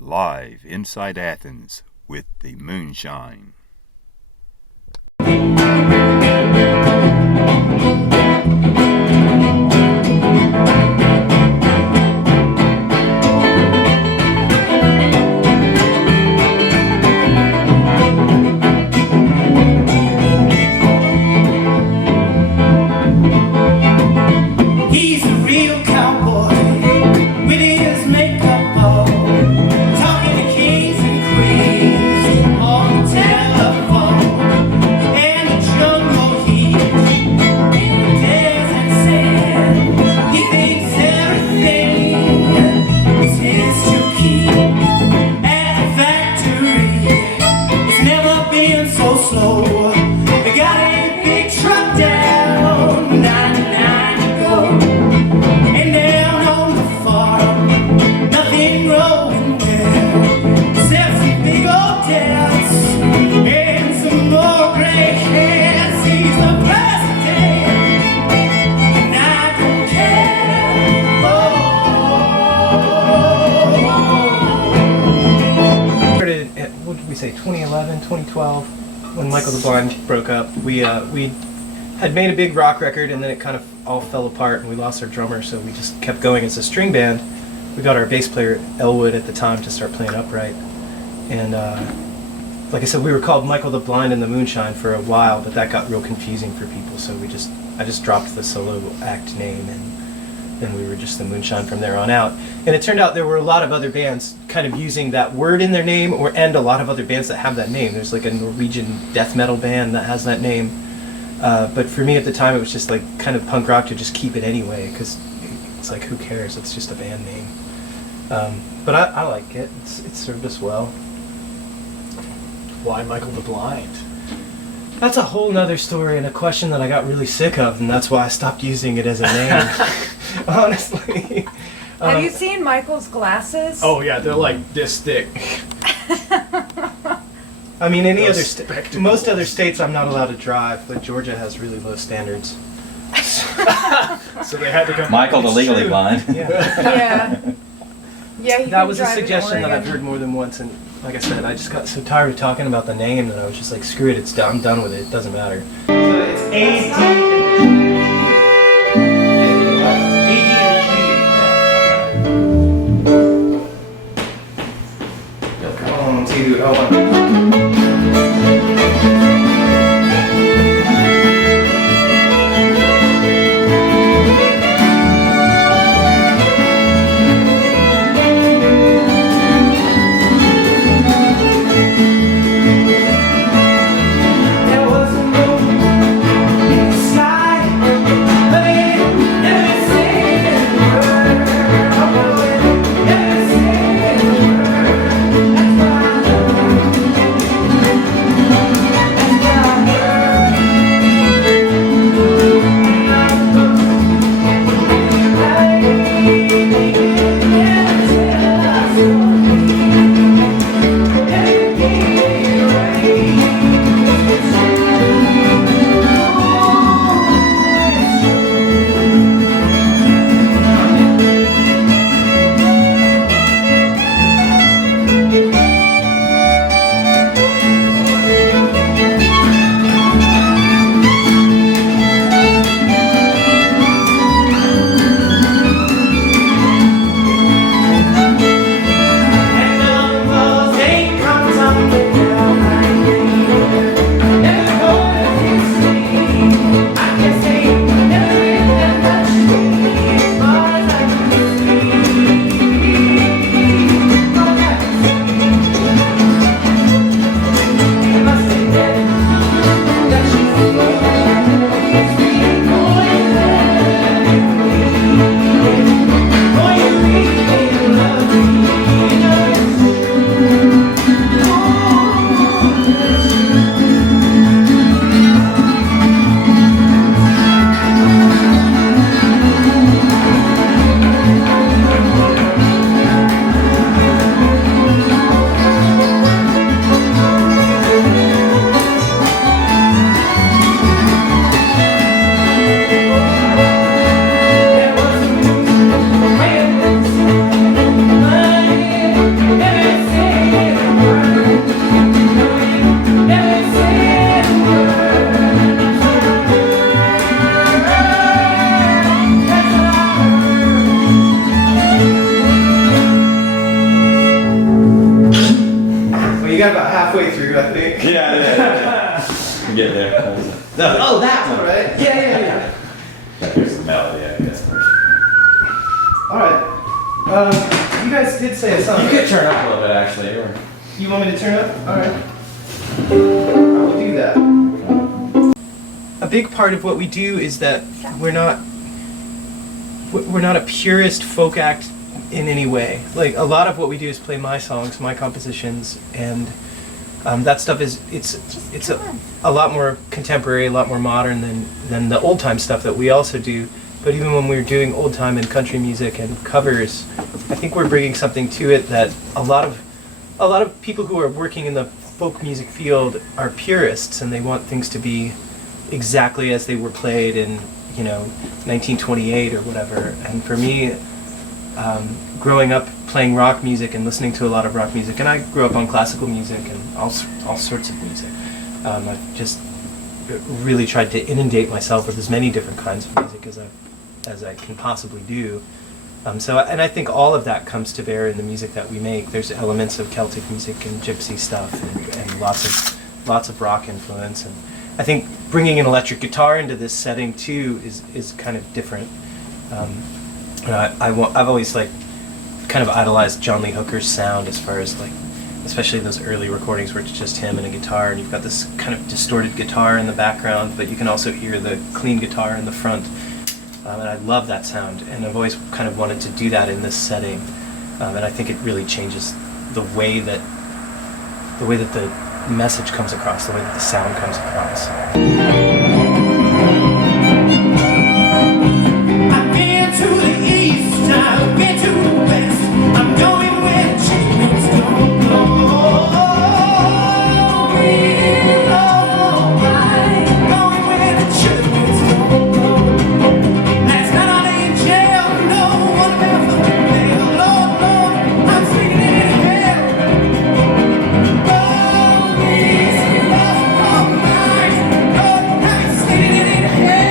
live inside Athens with the Moonshine. He's a real cowboy with his makeup on, talking to kings and queens on the telephone. And the jungle heat in the desert sand, he thinks everything is his to keep. At the factory, it's never been so slow. They got a big truck down 99 to go. And down on the farm, nothing growing well, except some big old debts and some more gray hairs. He's the president, and I don't care. Started at, what did we say, 2011, 2012, when Michael the Blind broke up. We had made a big rock record, and then it kind of all fell apart, and we lost our drummer, so we just kept going as a string band. We got our bass player, Elwood, at the time to start playing upright. And like I said, we were called Michael the Blind and the Moonshine for a while, but that got real confusing for people, so I just dropped the solo act name, and then we were just the Moonshine from there on out. And it turned out there were a lot of other bands kind of using that word in their name, and a lot of other bands that have that name. There's like a Norwegian death metal band that has that name. But for me at the time, it was just like kind of punk rock to just keep it anyway, because it's like, who cares? It's just a band name. But I like it. It served us well. Why Michael the Blind? That's a whole nother story and a question that I got really sick of, and that's why I stopped using it as a name. Honestly. Have you seen Michael's glasses? Oh yeah, they're like this thick. I mean, Those most other states I'm not allowed to drive, but Georgia has really low standards. So they had to come. Michael the legally blind. Yeah. Yeah. Yeah, he That can was a drive in suggestion that I've Oregon. heard more than once, and like I said, I just got so tired of talking about the name that I was just like, screw it, it's done. I'm done with it. It doesn't matter. So it's There was a moon in the sky, but it never said a word. Oh, it never said a word. That's why I love got about halfway through, I think. Yeah. We get there. Oh, that one, right? Yeah. There's the melody, I guess. All right. You guys did say a song. You could turn up a little bit, actually. Or... You want me to turn up? All right. I will do that. A big part of what we do is that we're not a purist folk act in any way. Like, a lot of what we do is play my songs, my compositions, and that stuff is a lot more contemporary, a lot more modern than the old time stuff that we also do. But even when we're doing old time and country music and covers, I think we're bringing something to it that a lot of people who are working in the folk music field are purists, and they want things to be exactly as they were played in 1928 or whatever. And for me, growing up playing rock music and listening to a lot of rock music, and I grew up on classical music and all sorts of music. I've just really tried to inundate myself with as many different kinds of music as I can possibly do. And I think all of that comes to bear in the music that we make. There's elements of Celtic music and gypsy stuff and lots of rock influence. And I think bringing an electric guitar into this setting too is kind of different. I've always kind of idolized John Lee Hooker's sound as far as especially those early recordings where it's just him and a guitar, and you've got this kind of distorted guitar in the background, but you can also hear the clean guitar in the front. And I love that sound, and I've always kind of wanted to do that in this setting. And I think it really changes the way that the message comes across, the way that the sound comes across. I've been to the east, I've been to the west, I'm going where chickens don't go. Going where the chickens don't go. Last night I lay in jail, no one ever failed. Lord, Lord, I'm sleeping in hell. All night, Lord, I'm sleeping in hell.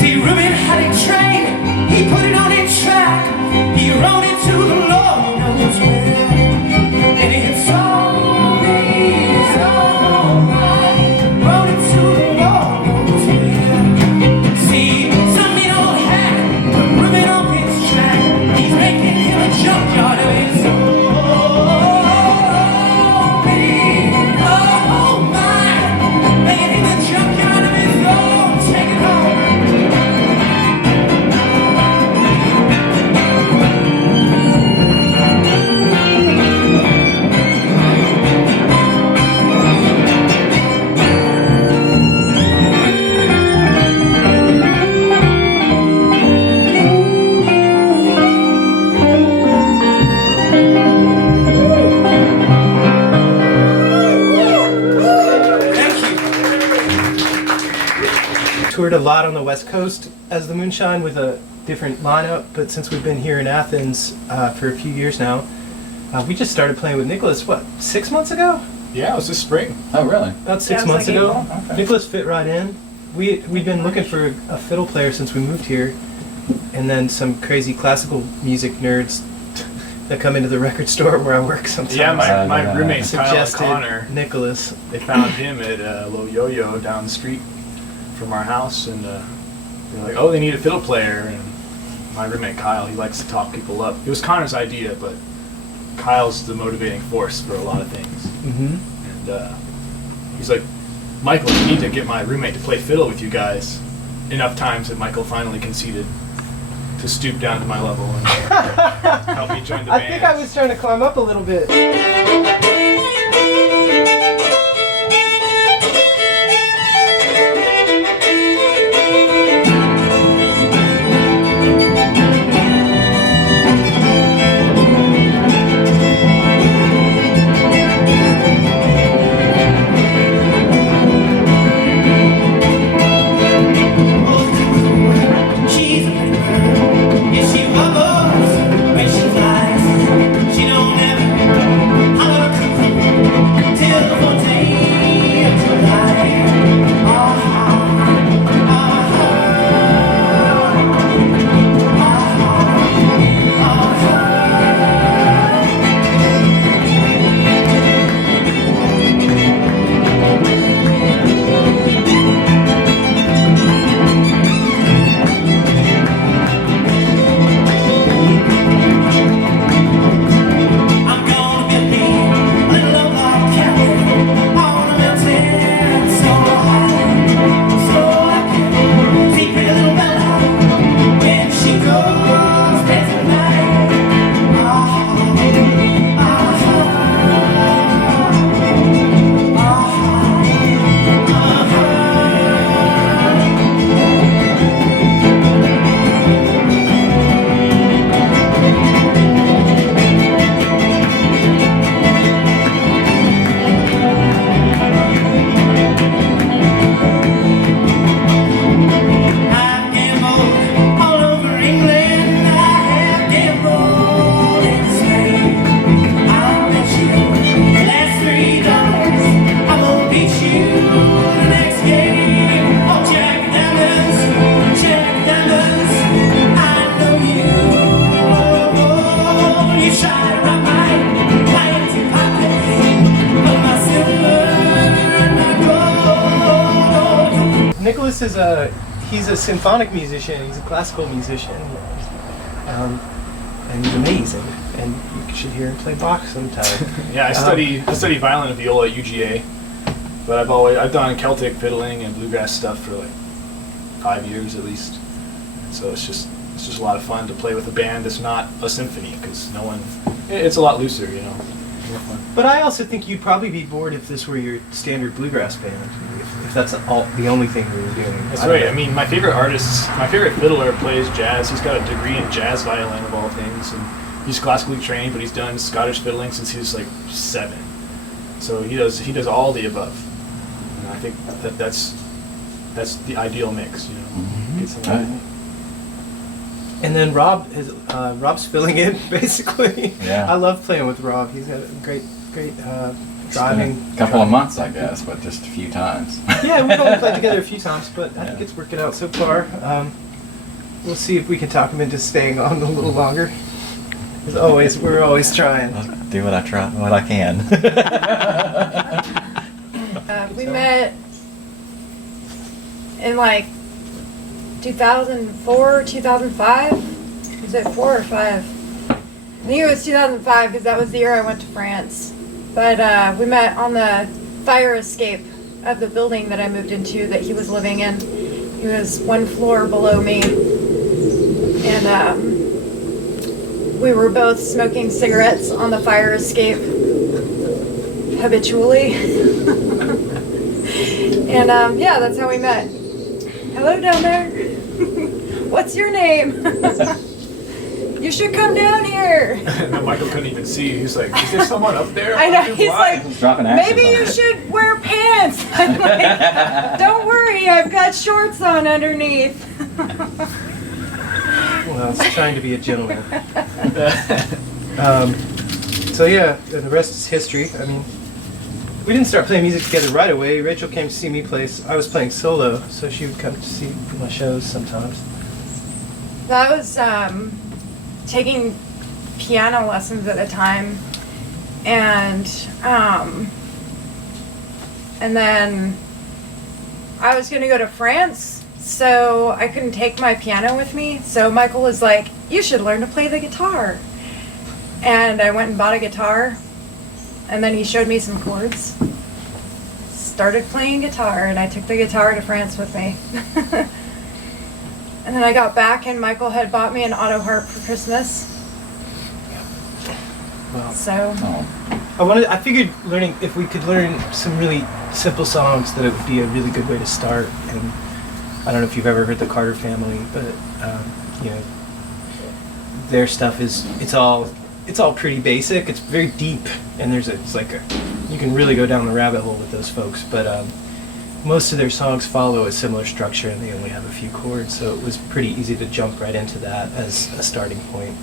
See, Reuben had a train, he put it on a track, he rode it to the Lord knows where, and it's always alright, rode it to the Lord knows where. See, some mean old hack put Reuben on his track, he's making him a junkyard of his own. Oh my, making him a junkyard of his own, take it home. Toured a lot on the West Coast as the Moonshine with a different lineup, but since we've been here in Athens for a few years now, we just started playing with Nicholas, 6 months ago? Yeah, it was this spring. Oh, really? About 6 Yeah, it was months like ago. April. Okay. Nicholas fit right in. We'd been looking for a fiddle player since we moved here, and then some crazy classical music nerds that come into the record store where I work sometimes Yeah, my roommate Kyle and suggested Connor, Nicholas. they found him at Lo Yo-Yo down the street from our house, and they're like, oh, they need a fiddle player. And my roommate Kyle, he likes to talk people up. It was Connor's idea, but Kyle's the motivating force for a lot of things. Mm-hmm. And he's like, Michael, you need to get my roommate to play fiddle with you guys. Enough times that Michael finally conceded to stoop down to my level and help me join the band. I think I was trying to climb up a little bit. Bach's is he's a symphonic musician. He's a classical musician, and he's amazing. And you should hear him play Bach sometime. Yeah, I study violin and viola at UGA, but I've done Celtic fiddling and bluegrass stuff for like 5 years at least. So it's just a lot of fun to play with a band that's not a symphony, because it's a lot looser, you know. More fun. But I also think you'd probably be bored if this were your standard bluegrass band, if that's the only thing we were doing. That's right. I mean, my favorite fiddler plays jazz. He's got a degree in jazz violin of all things, and he's classically trained, but he's done Scottish fiddling since he was like 7. So he does all the above. And I think that's the ideal mix, you know. Mm-hmm. Get some And then Rob's filling in basically. Yeah. I love playing with Rob. He's got a great driving. A couple of months, I guess, but just a few times. Yeah, we've only played together a few times, but I think it's working out so far. We'll see if we can talk him into staying on a little longer. As always, we're always trying. I'll do what I can. We met in like 2004, 2005. Was it 4 or 5? I think it was 2005 because that was the year I went to France. But we met on the fire escape of the building that I moved into that he was living in. He was 1 floor below me. And we were both smoking cigarettes on the fire escape habitually. And yeah, that's how we met. Hello down there. What's your name? You should come down here. And Michael couldn't even see. He's like, is there someone up there? I know. Too He's blind. like, Dropping acid maybe on you it. should wear pants. I'm like, don't worry, I've got shorts on underneath. Well, I was trying to be a gentleman. So yeah, the rest is history. I mean, we didn't start playing music together right away. Rachel came to see me play. I was playing solo, so she would come to see my shows sometimes. I was taking piano lessons at the time, and then I was going to go to France, so I couldn't take my piano with me. So Michael was like, "You should learn to play the guitar," and I went and bought a guitar, and then he showed me some chords. Started playing guitar, and I took the guitar to France with me. And then I got back, and Michael had bought me an auto harp for Christmas. Well, So Oh, I figured learning, if we could learn some really simple songs, that it would be a really good way to start. And I don't know if you've ever heard the Carter Family, but you know, their stuff it's all pretty basic. It's very deep, and you can really go down the rabbit hole with those folks. But most of their songs follow a similar structure, and they only have a few chords, so it was pretty easy to jump right into that as a starting point.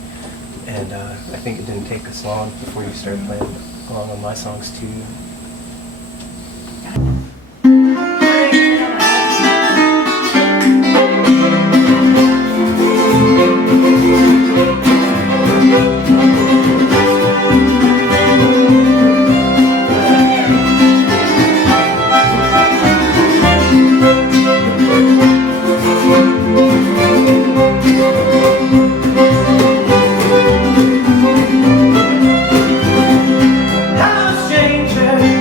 And I think it didn't take us long before you started playing along on my songs too. I'm a stranger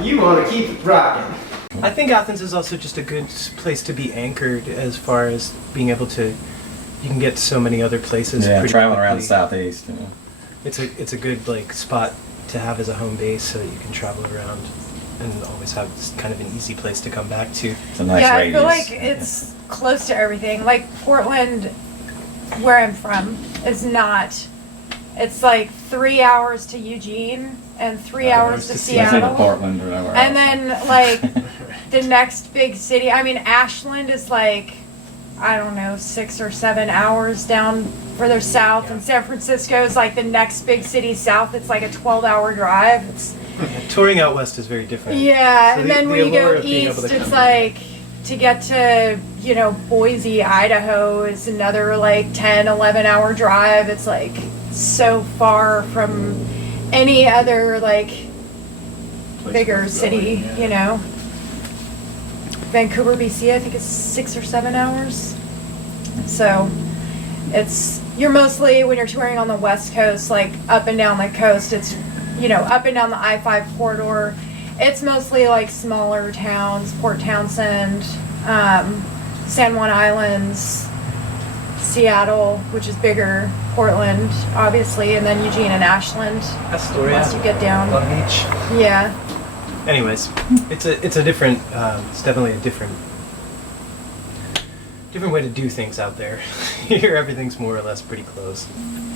You want to keep rocking. I think Athens is also just a good place to be anchored as far as being able to. You can get to so many other places. Yeah, pretty traveling around the quickly. southeast. You know. It's a good like spot to have as a home base, so that you can travel around and always have this kind of an easy place to come back to. It's a nice yeah, radius. I feel like it's close to everything. Like Portland, where I'm from, is not. It's like 3 hours to Eugene and 3 hours to Let's say to Seattle. Portland or whatever. And else. then like the next big city, I mean Ashland is like, I don't know, 6 or 7 hours down further south, and San Francisco is like the next big city south. It's like a 12-hour drive. It's Touring out west is very different. yeah, So and the- then the when you allure go of being able east, to it's come- like to get to, you know, Boise, Idaho is another like 10, 11-hour drive. It's like so far from any other like Place bigger worth city, going, yeah. you know. Vancouver, BC, I think it's 6 or 7 hours. So it's, you're mostly, when you're touring on the West Coast, like up and down the coast, it's, you know, up and down the I-5 corridor. It's mostly like smaller towns, Port Townsend, San Juan Islands, Seattle, which is bigger, Portland, obviously, and then Eugene and Ashland, Astoria. once you get down. Long Beach. Yeah. Anyways, it's a different. It's definitely a different way to do things out there. Here, everything's more or less pretty close.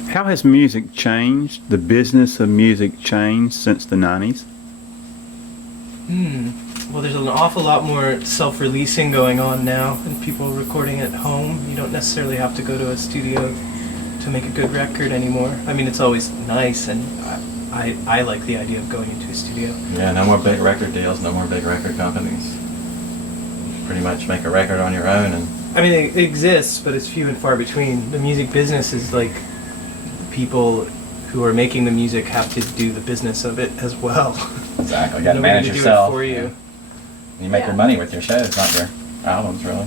How has music changed? The business of music changed since the 90s? Well, there's an awful lot more self-releasing going on now, and people recording at home. You don't necessarily have to go to a studio to make a good record anymore. I mean, it's always nice, and I like the idea of going into a studio. Yeah, no more big record deals, no more big record companies. Pretty much make a record on your own, and I mean, it exists, but it's few and far between. The music business is like people who are making the music have to do the business of it as well. exactly, you got to Nobody manage to do it yourself. for you. You make your Yeah. money with your shows, not your albums, really.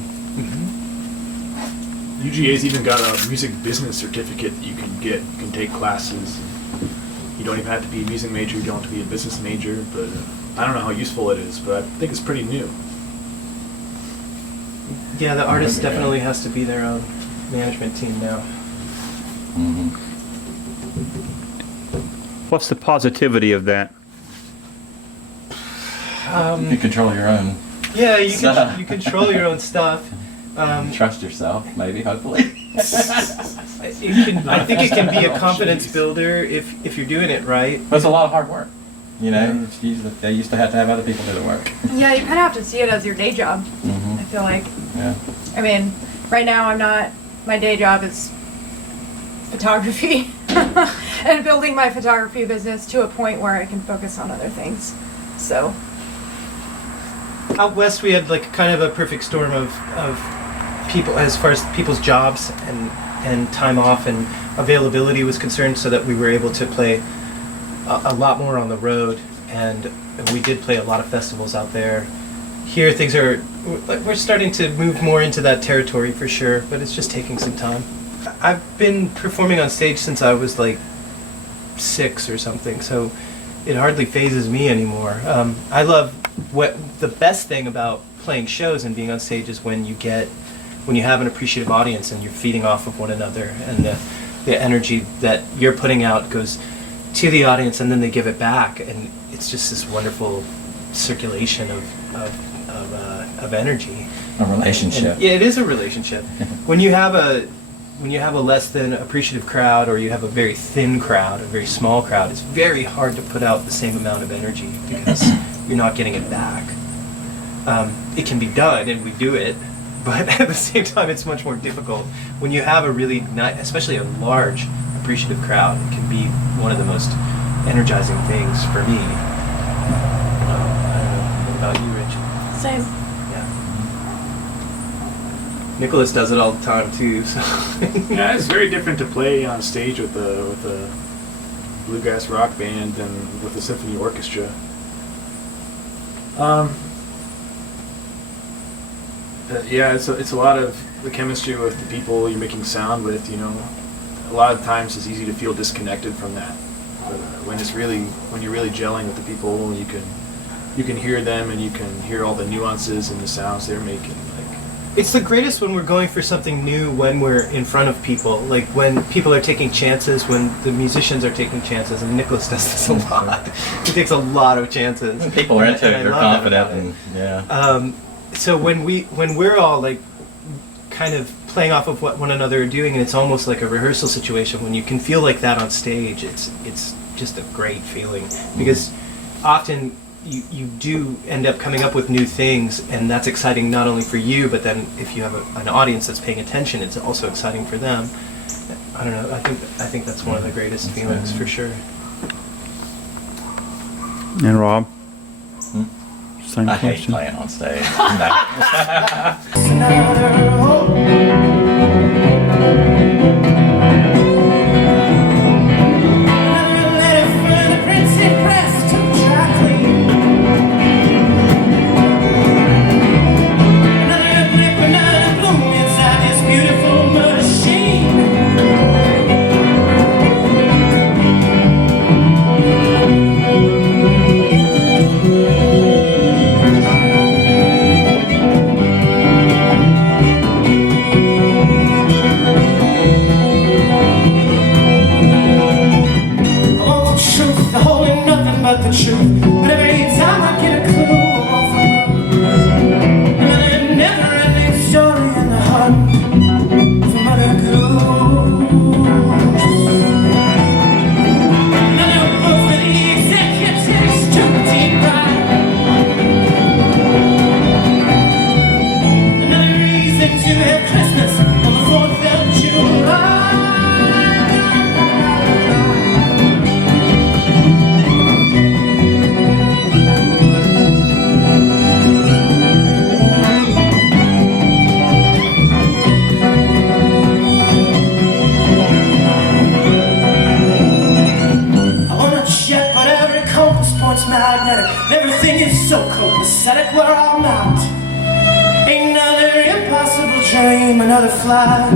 UGA's even got a music business certificate that you can get. You can take classes. You don't even have to be a music major. You don't have to be a business major. But I don't know how useful it is, but I think it's pretty new. Yeah, the artist Yeah. definitely has to be their own management team now. Mm-hmm. What's the positivity of that? You control your own. Yeah, you Stuff. you control your own stuff. Trust yourself, maybe, hopefully. I think it can be a confidence builder if you're doing it right. But it's a lot of hard work. You know, they used to have other people do the work. Yeah, you kind of have to see it as your day job, Mm-hmm. I feel like. Yeah. I mean, right now my day job is photography and building my photography business to a point where I can focus on other things. So, Out west, we had like kind of a perfect storm of people as far as people's jobs and time off and availability was concerned, so that we were able to play a lot more on the road, and we did play a lot of festivals out there. Here, things are we're starting to move more into that territory for sure, but it's just taking some time. I've been performing on stage since I was like 6 or something, so it hardly phases me anymore. I love the best thing about playing shows and being on stage is when you have an appreciative audience and you're feeding off of one another, and the energy that you're putting out goes to the audience and then they give it back, and it's just this wonderful circulation of energy. A relationship. And, yeah, it is a relationship. When you have a less than appreciative crowd, or you have a very thin crowd, a very small crowd, it's very hard to put out the same amount of energy because you're not getting it back. It can be done, and we do it, but at the same time, it's much more difficult. When you have a really especially a large appreciative crowd, it can be one of the most energizing things for me. I don't know. What about you, Rich? same. Yeah. Nicholas does it all the time too. So. Yeah, it's very different to play on stage with a bluegrass rock band than with a symphony orchestra. Yeah, it's a lot of the chemistry with the people you're making sound with. You know, a lot of times it's easy to feel disconnected from that. But when you're really gelling with the people, you can you can hear them and you can hear all the nuances and the sounds they're making. Like, It's the greatest when we're going for something new, when we're in front of people, like when people are taking chances, when the musicians are taking chances, and Nicholas does this a lot. He takes a lot of chances. People are into And it. I They're love that confident, about it. and yeah. So when we're all like kind of playing off of what one another are doing, and it's almost like a rehearsal situation, when you can feel like that on stage, it's just a great feeling, because often you do end up coming up with new things, and that's exciting not only for you, but then if you have an audience that's paying attention, it's also exciting for them. I don't know. I think that's one of the greatest feelings for sure. And Rob? Hmm? Same I hate question. playing on stage. No. Another hope. Another letter for the printed press to dry clean. Another blip, another bloom inside this beautiful machine. I want the truth, the whole and nothing but the truth. But every time I get a clue, I'm off the road. Another never-ending story in the hunt for mother goose. Another book for the executives to deep dive. Another reason to have Christmas on the 4th of July. I wanna check, but every compass points magnetic. Everything is so copacetic where I'm not. Another impossible dream, another flight.